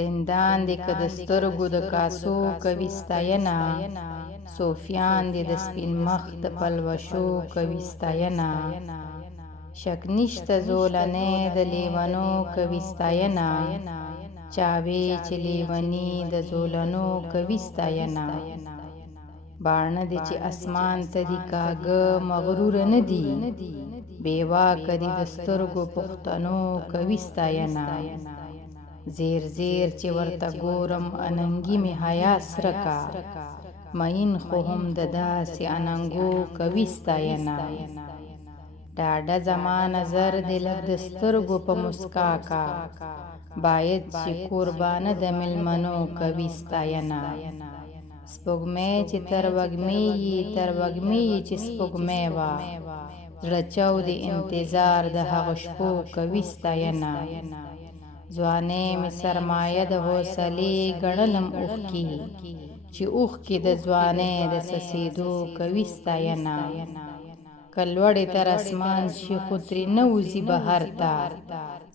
رندان دې که د سترګو د کاسو کوي ستاینه، صوفیان دې د سپین مخ د پلوشو کوي ستاینه. شک نشته زولنې د لیونو کوي ستاینه، چاوې چې لیوني د زولنو کوي ستاینه. باڼه دې چې اسمان ته دي کاږه مغروره نه دي، بې واکه دې د سترګو پښتنو کوي ستاینه. زیر زیر چې ورته ګورم اننګي مې حیا سره کا، مین خو هم د داسې اننګو کوي ستاینه. ډاډه زما نظر دې لږ د سترګو په مسکا کا، باید چې قربانه د مېلمنو کوي ستاینه. سپوږمۍ چې تر وږمې یې تر وږمې یې چې سپوږمۍ وه، زړه چاو د انتظار د هغو شپو کوي ستاینه. ځوانۍ مې سرمایه د حوصلې ګڼلم اوښکي، چې اوښکي د ځوانۍ د څڅېدو کوي ستاینه. که لوړې تر اسمان شي خو ترې نه وځي بهر ته،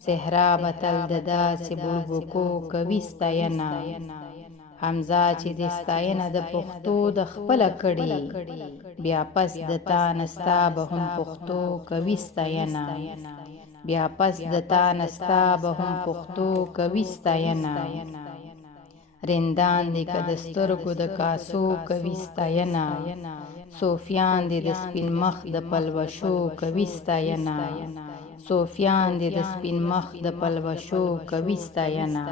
صحرا به تل د داسې بوړبوکو کوي ستاینه. حمزه چې دې ستاینه د پښتو د خپله کړې، بیا پس د تا نه ستا به هم پښتو کوي ستاینه. بیا پس د تا نه ستا به هم پښتو کوي ستاینه. رندان دې که د سترګو د کاسو کوي ستاینه، صوفیان دې د سپین مخ د پلوشو کوي ستاینه. صوفیان دې د سپین مخ د پلوشو کوي ستاینه.